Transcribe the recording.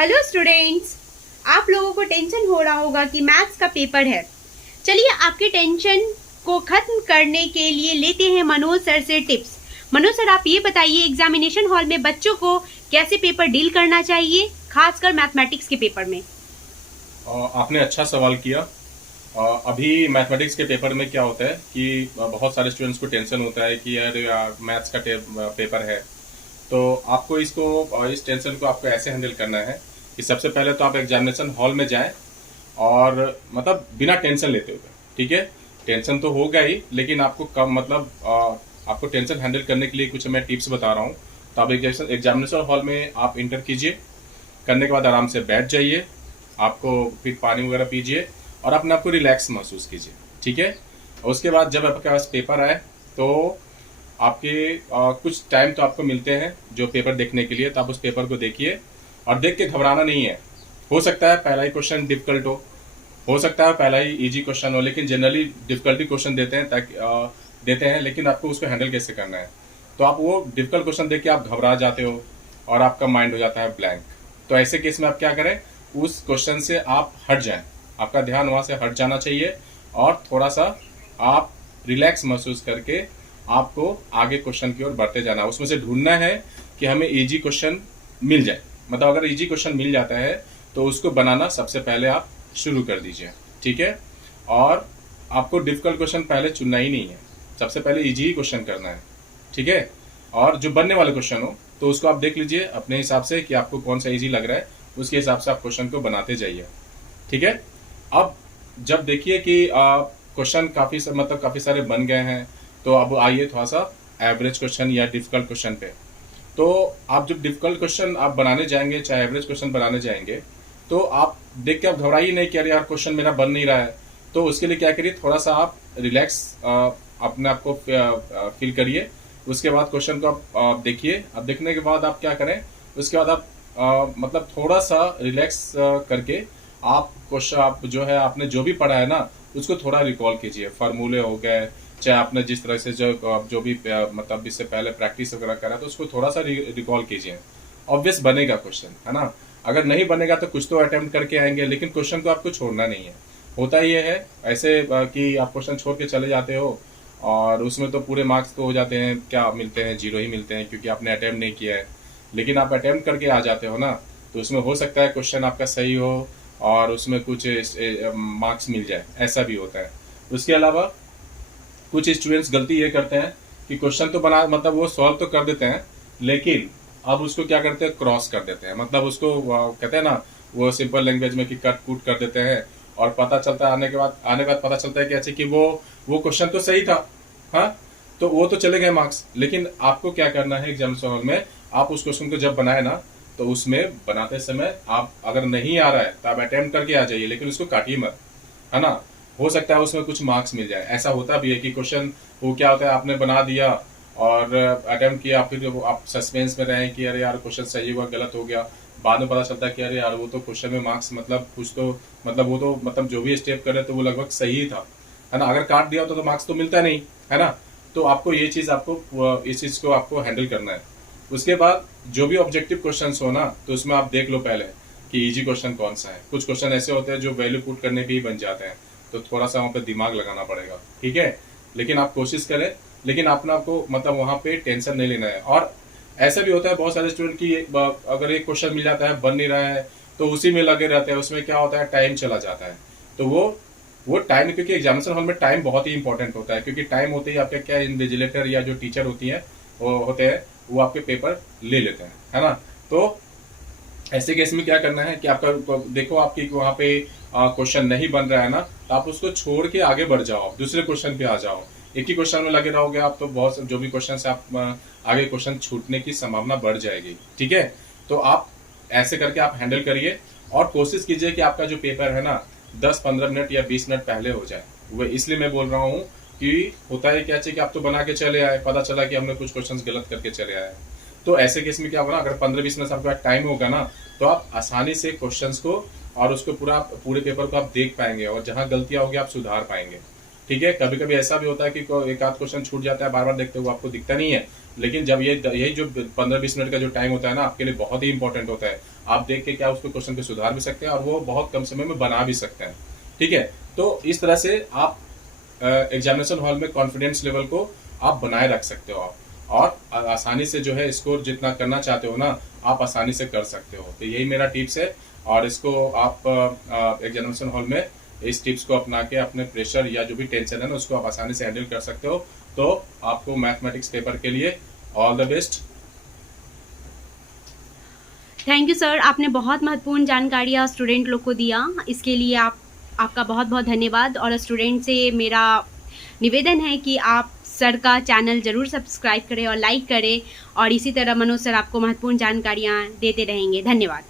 Hello students, आप लोगों को टेंशन हो रहा होगा कि मैथ्स का पेपर है। चलिए आपके टेंशन को खत्म करने के लिए लेते हैं मनोज सर से टिप्स। मनोज सर, आप ये बताइए एग्जामिनेशन हॉल में बच्चों को कैसे पेपर डील करना चाहिए, खासकर मैथमेटिक्स के पेपर में। आपने अच्छा सवाल किया। अभी मैथमेटिक्स के पेपर में क्या होता है कि बहुत सारे स्टूडेंट्स को टेंशन होता है कि यार मैथ्स का पेपर है। तो आपको इस टेंशन को आपको ऐसे हैंडल करना है कि सबसे पहले तो आप एग्जामिनेशन हॉल में जाएं और मतलब बिना टेंशन लेते हुए। ठीक है, टेंशन तो होगा ही, लेकिन आपको कम मतलब आपको टेंशन हैंडल करने के लिए कुछ मैं टिप्स बता रहा हूँ। तो आप एग्जामिनेशन हॉल में आप इंटर कीजिए, करने के बाद आराम से बैठ जाइए, आपको फिर पानी वगैरह पीजिए और अपने आप को रिलैक्स महसूस कीजिए। ठीक है, और उसके बाद जब आपके पास पेपर आए तो आपके कुछ टाइम तो आपको मिलते हैं जो पेपर देखने के लिए। तो आप उस पेपर को देखिए और देख के घबराना नहीं है। हो सकता है पहला ही क्वेश्चन डिफिकल्ट हो सकता है पहला ही इजी क्वेश्चन हो, लेकिन जनरली डिफिकल्टी क्वेश्चन देते हैं ताकि देते हैं, लेकिन आपको उसको हैंडल कैसे करना है। तो आप वो डिफिकल्ट क्वेश्चन देख के आप घबरा जाते हो और आपका माइंड हो जाता है ब्लैंक। तो ऐसे केस में आप क्या करें, उस क्वेश्चन से आप हट जाएं, आपका ध्यान वहां से हट जाना चाहिए और थोड़ा सा आप रिलैक्स महसूस करके आपको आगे क्वेश्चन की ओर बढ़ते जाना। उसमें से ढूंढना है कि हमें इजी क्वेश्चन मिल जाए। मतलब अगर इजी क्वेश्चन मिल जाता है तो उसको बनाना सबसे पहले आप शुरू कर दीजिए। ठीक है, और आपको डिफिकल्ट क्वेश्चन पहले चुनना ही नहीं है, सबसे पहले इजी ही क्वेश्चन करना है। ठीक है, और जो बनने वाले क्वेश्चन हो तो उसको आप देख लीजिए अपने हिसाब से कि आपको कौन सा इजी लग रहा है, उसके हिसाब से आप क्वेश्चन को बनाते जाइए। ठीक है, अब जब देखिए कि क्वेश्चन काफी सारे बन गए हैं, तो अब आइए थोड़ा सा एवरेज क्वेश्चन या डिफिकल्ट क्वेश्चन पे। तो आप जब डिफिकल्ट क्वेश्चन आप बनाने जाएंगे, चाहे एवरेज क्वेश्चन बनाने जाएंगे, तो आप देख के आप घबराइए नहीं कि अरे यार क्वेश्चन मेरा बन नहीं रहा है। तो उसके लिए क्या करिए, थोड़ा सा आप रिलैक्स अपने आप को फील करिए। उसके बाद क्वेश्चन को आप देखिए। अब देखने के बाद आप क्या करें, उसके बाद आप मतलब थोड़ा सा रिलैक्स करके आप क्वेश्चन आप जो है आपने जो भी पढ़ा है ना उसको थोड़ा रिकॉल कीजिए। फार्मूले हो गए, चाहे आपने जिस तरह से जो भी मतलब इससे पहले प्रैक्टिस वगैरह करा तो उसको थोड़ा सा रिकॉल कीजिए। ऑब्वियस बनेगा क्वेश्चन, है ना। अगर नहीं बनेगा तो कुछ तो अटेम्प्ट करके आएंगे, लेकिन क्वेश्चन को आपको छोड़ना नहीं है। होता ये है ऐसे कि आप क्वेश्चन छोड़ के चले जाते हो और उसमें तो पूरे मार्क्स तो हो जाते हैं, क्या मिलते हैं, 0 ही मिलते हैं, क्योंकि आपने अटेम्प्ट नहीं किया है। लेकिन आप अटेम्प्ट करके आ जाते हो ना, तो उसमें हो सकता है क्वेश्चन आपका सही हो और उसमें कुछ मार्क्स मिल जाए, ऐसा भी होता है। उसके अलावा कुछ स्टूडेंट्स गलती ये करते हैं कि क्वेश्चन तो बना मतलब वो सॉल्व तो कर देते हैं, लेकिन अब उसको क्या करते हैं, क्रॉस कर देते हैं। मतलब उसको कहते हैं ना, वो सिंपल लैंग्वेज में कि कट कूट कर देते हैं और पता चलता है आने के बाद पता चलता है कि अच्छा कि वो क्वेश्चन तो सही था। हाँ, तो वो तो चले गए मार्क्स। लेकिन आपको क्या करना है एग्जामिनेशन हॉल में, आप उस क्वेश्चन को जब बनाए ना तो उसमें बनाते समय आप अगर नहीं आ रहा है तो आप अटेम्प्ट करके आ जाइए, लेकिन उसको काटिए मत, है ना। हो सकता है उसमें कुछ मार्क्स मिल जाए। ऐसा होता भी है कि क्वेश्चन वो क्या होता है, आपने बना दिया और अटेम्प्ट किया, फिर आप सस्पेंस में रहे कि अरे यार क्वेश्चन सही हुआ गलत हो गया। बाद में पता चलता है कि अरे यार वो तो क्वेश्चन में मार्क्स मतलब कुछ तो मतलब वो तो मतलब जो भी स्टेप करे तो वो लगभग सही ही था, है ना। अगर काट दिया तो मार्क्स तो मिलता नहीं, है ना। तो आपको ये चीज इस चीज को आपको हैंडल करना है। उसके बाद जो भी ऑब्जेक्टिव क्वेश्चंस हो ना, तो उसमें आप देख लो पहले कि इजी क्वेश्चन कौन सा है। कुछ क्वेश्चन ऐसे होते हैं जो वैल्यू पुट करने पे ही बन जाते हैं, तो थोड़ा सा वहाँ पे दिमाग लगाना पड़ेगा। ठीक है, लेकिन आप कोशिश करें, लेकिन अपना आपको मतलब वहाँ पे टेंशन नहीं लेना है। और ऐसा भी होता है बहुत सारे स्टूडेंट की अगर एक क्वेश्चन मिल जाता है बन नहीं रहा है तो उसी में लगे रहते हैं। उसमें क्या होता है, टाइम चला जाता है। तो वो टाइम, क्योंकि एग्जामिनेशन हॉल में टाइम बहुत ही इंपॉर्टेंट होता है, क्योंकि टाइम होते ही आपके क्या इन्विजिलेटर या जो टीचर होती है वो होते हैं, वो आपके पेपर ले लेते हैं, है ना। तो ऐसे केस में क्या करना है कि आपका देखो आपकी वहां पे क्वेश्चन नहीं बन रहा है ना, तो आप उसको छोड़ के आगे बढ़ जाओ, आप दूसरे क्वेश्चन पे आ जाओ। एक ही क्वेश्चन में लगे रहोगे आप तो बहुत जो भी क्वेश्चन है आप आगे क्वेश्चन छूटने की संभावना बढ़ जाएगी। ठीक है, तो आप ऐसे करके आप हैंडल करिए और कोशिश कीजिए कि आपका जो पेपर है ना 10-15 मिनट या 20 मिनट पहले हो जाए। वो इसलिए मैं बोल रहा हूँ कि होता है क्या चाहिए कि आप तो बना के चले आए, पता चला कि हमने कुछ क्वेश्चन गलत करके चले आए। तो ऐसे केस में क्या होगा ना, अगर 15-20 मिनट आपका टाइम होगा ना, तो आप आसानी से क्वेश्चंस को और उसको पूरे पेपर को आप देख पाएंगे और जहां गलतियां होगी आप सुधार पाएंगे। ठीक है, कभी कभी ऐसा भी होता है कि एक आध क्वेश्चन छूट जाता है, बार बार देखते हुए आपको दिखता नहीं है, लेकिन जब यही जो 15-20 मिनट का जो टाइम होता है ना, आपके लिए बहुत ही इंपॉर्टेंट होता है। आप देख के क्या उसको क्वेश्चन को सुधार भी सकते हैं और वो बहुत कम समय में बना भी सकते हैं। ठीक है, तो इस तरह से आप एग्जामिनेशन हॉल में कॉन्फिडेंस लेवल को आप बनाए रख सकते हो, और आसानी से जो है स्कोर जितना करना चाहते हो ना, आप आसानी से कर सकते हो। तो यही मेरा टिप्स है, और इसको आप एग्जामिनेशन हॉल में इस टिप्स को अपना के अपने प्रेशर या जो भी टेंशन है ना, उसको आप आसानी से हैंडल कर सकते हो। तो आपको मैथमेटिक्स पेपर के लिए all the best. Thank you sir, आपने बहुत महत्वपूर्ण जानकारियाँ स्टूडेंट लोग को दिया, इसके लिए आपका बहुत बहुत धन्यवाद। और स्टूडेंट से मेरा निवेदन है कि आप सर का चैनल ज़रूर सब्सक्राइब करें और लाइक करें, और इसी तरह मनोज सर आपको महत्वपूर्ण जानकारियाँ देते रहेंगे। धन्यवाद।